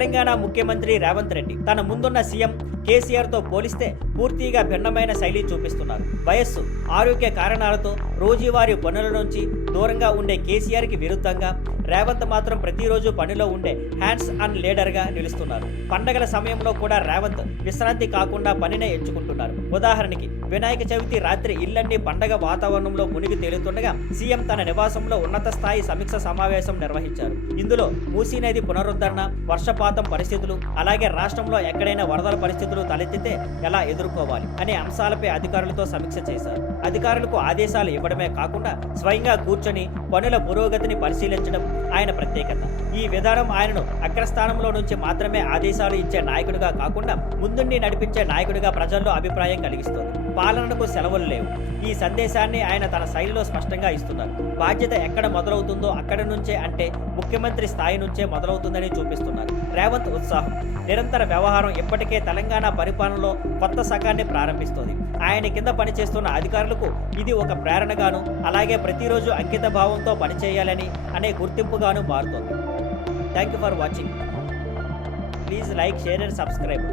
తెలంగాణ ముఖ్యమంత్రి రేవంత్ రెడ్డి తన ముందున్న సీఎం కేసీఆర్తో పోలిస్తే పూర్తిగా భిన్నమైన శైలి చూపిస్తున్నారు. వయస్సు, ఆరోగ్య కారణాలతో రోజువారీ పనుల నుంచి దూరంగా ఉండే కేసీఆర్కి విరుద్ధంగా రేవంత్ మాత్రం ప్రతిరోజు పనిలో ఉండే హ్యాండ్స్ ఆన్ లీడర్గా నిలుస్తున్నారు. పండగల సమయంలో కూడా రేవంత్ విశ్రాంతి కాకుండా పనినే ఎంచుకుంటున్నారు. ఉదాహరణకి వినాయక చవితి రాత్రి ఇళ్లన్నీ పండగ వాతావరణంలో మునిగి తేలుతుండగా సీఎం తన నివాసంలో ఉన్నత స్థాయి సమీక్ష సమావేశం నిర్వహించారు. ఇందులో మూసీ నది పునరుద్ధరణ, వర్షపాతం పరిస్థితులు, అలాగే రాష్ట్రంలో ఎక్కడైనా వరదల పరిస్థితులు తలెత్తితే ఎలా ఎదుర్కోవాలి అనే అంశాలపై అధికారులతో సమీక్ష చేశారు. అధికారులకు ఆదేశాలు ఇవ్వడమే కాకుండా స్వయంగా కూర్చొని పనుల పురోగతిని పరిశీలించడం ఆయన ప్రత్యేకత. ఈ విధానం ఆయనను అగ్రస్థానంలో నుంచి మాత్రమే ఆదేశాలు ఇచ్చే నాయకుడిగా కాకుండా ముందుండి నడిపించే నాయకుడిగా ప్రజల్లో అభిప్రాయం కలిగిస్తుంది. పాలనకు సెలవులు లేవు. ఈ సందేశాన్ని ఆయన తన శైలిలో స్పష్టంగా ఇస్తున్నారు. బాధ్యత ఎక్కడ మొదలవుతుందో అక్కడి నుంచే, అంటే ముఖ్యమంత్రి స్థాయి నుంచే మొదలవుతుందని చూపిస్తున్నారు. రేవంత్ ఉత్సాహం, నిరంతర వ్యవహారం ఇప్పటికే తెలంగాణ పరిపాలనలో కొత్త శకాన్ని ప్రారంభిస్తోంది. ఆయన కింద పనిచేస్తున్న అధికారులకు ఇది ఒక ప్రేరణగాను, అలాగే ప్రతిరోజు అంకిత భావంతో పనిచేయాలని అనే గుర్తింపుగాను మారుతోంది. Thank you for watching. Please like, share and subscribe.